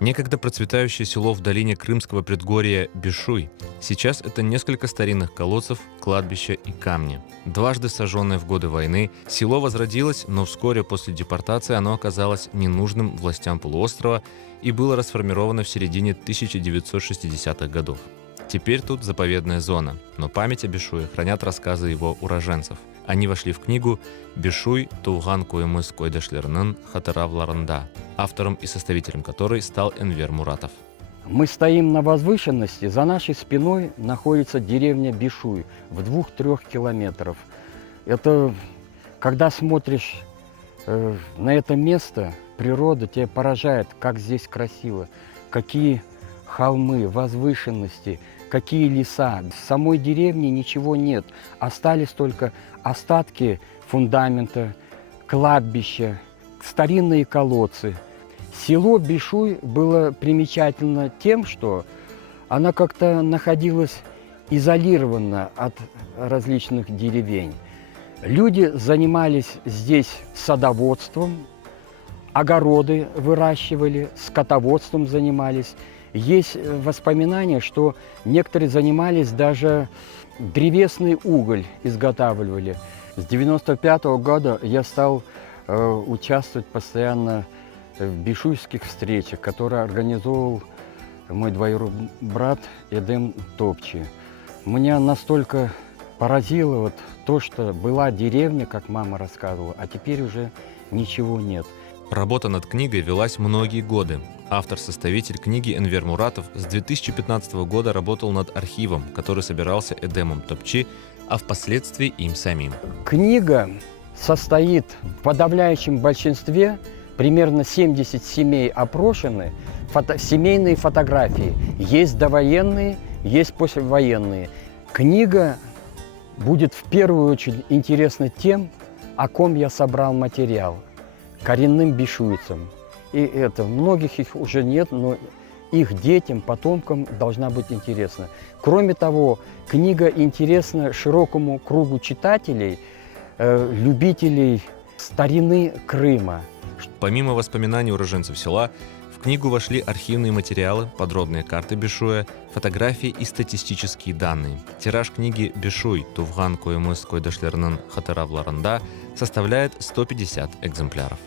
Некогда процветающее село в долине Крымского предгорья Бишуй. Сейчас это несколько старинных колодцев, кладбища и камни. Дважды сожженное в годы войны, село возродилось, но вскоре после депортации оно оказалось ненужным властям полуострова и было расформировано в середине 1960-х годов. Теперь тут заповедная зона, но память о Бишуе хранят рассказы его уроженцев. Они вошли в книгу «Бишуй туган куемыс койдашлернын хатыравларында», автором и составителем которой стал Энвер Муратов. Мы стоим на возвышенности, за нашей спиной находится деревня Бишуй в 2-3 километров. Это, когда смотришь на это место, природа тебя поражает, как здесь красиво, какие холмы, возвышенности, какие леса. В самой деревне ничего нет, остались только остатки фундамента, кладбища, старинные колодцы. Село Бишуй было примечательно тем, что оно как-то находилось изолированно от различных деревень. Люди занимались здесь садоводством, огороды выращивали, скотоводством занимались. Есть воспоминания, что некоторые занимались даже древесный уголь изготавливали. С 1995 года я стал участвовать постоянно в бишуйских встречах, которые организовал мой двоюродный брат Эдем Топчи. Меня настолько поразило то, что была деревня, как мама рассказывала, а теперь уже ничего нет. Работа над книгой велась многие годы. Автор-составитель книги Энвер Муратов с 2015 года работал над архивом, который собирался Эдемом Топчи, а впоследствии им самим. Книга состоит в подавляющем большинстве, примерно 70 семей опрошены, семейные фотографии. Есть довоенные, есть послевоенные. Книга будет в первую очередь интересна тем, о ком я собрал материал. Коренным бишуйцам. И это, многих их уже нет, но их детям, потомкам должна быть интересна. Кроме того, книга интересна широкому кругу читателей, любителей старины Крыма. Помимо воспоминаний уроженцев села, в книгу вошли архивные материалы, подробные карты Бишуя, фотографии и статистические данные. Тираж книги «Бишуй туган куемыс койдашлернын хатыравларында» составляет 150 экземпляров.